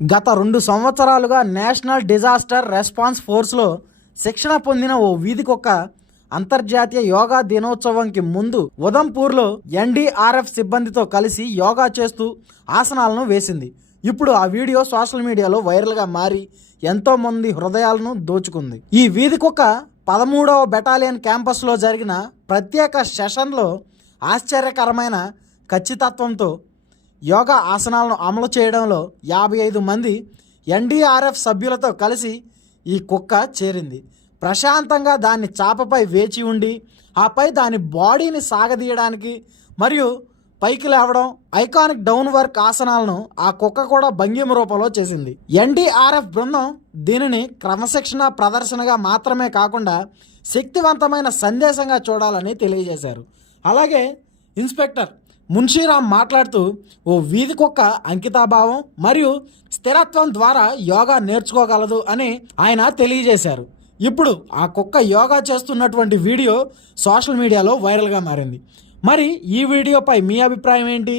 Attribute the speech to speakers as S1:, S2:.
S1: గత రెండు సంవత్సరాలుగా నేషనల్ డిజాస్టర్ రెస్పాన్స్ ఫోర్స్లో శిక్షణ పొందిన ఓ వీధి కుక్క అంతర్జాతీయ యోగా దినోత్సవంకి ముందు ఉదంపూర్లో ఎన్డీఆర్ఎఫ్ సిబ్బందితో కలిసి యోగా చేస్తూ ఆసనాలను వేసింది. ఇప్పుడు ఆ వీడియో సోషల్ మీడియాలో వైరల్గా మారి ఎంతోమంది హృదయాలను దోచుకుంది. ఈ వీధి కుక్క పదమూడవ బెటాలియన్ క్యాంపస్లో జరిగిన ప్రత్యేక సెషన్లో ఆశ్చర్యకరమైన ఖచ్చితత్వంతో యోగా ఆసనాలను అమలు చేయడంలో యాభై ఐదు మంది ఎన్డీఆర్ఎఫ్ సభ్యులతో కలిసి ఈ కుక్క చేరింది. ప్రశాంతంగా దాన్ని చాపపై వేచి ఉండి ఆపై దాని బాడీని సాగదీయడానికి మరియు పైకి లేవడం ఐకానిక్ డౌన్ వర్క్ ఆసనాలను ఆ కుక్క కూడా భంగిమ రూపంలో చేసింది. ఎన్డీఆర్ఎఫ్ బృందం దీనిని క్రమశిక్షణ ప్రదర్శనగా మాత్రమే కాకుండా శక్తివంతమైన సందేశంగా చూడాలని తెలియజేశారు. అలాగే ఇన్స్పెక్టర్ మున్షీరామ్ మాట్లాడుతూ ఓ వీధి కుక్క అంకితాభావం మరియు స్థిరత్వం ద్వారా యోగా నేర్చుకోగలదు అని ఆయన తెలియజేశారు. ఇప్పుడు ఆ కుక్క యోగా చేస్తున్నటువంటి వీడియో సోషల్ మీడియాలో వైరల్గా మారింది. మరి ఈ వీడియోపై మీ అభిప్రాయం ఏంటి?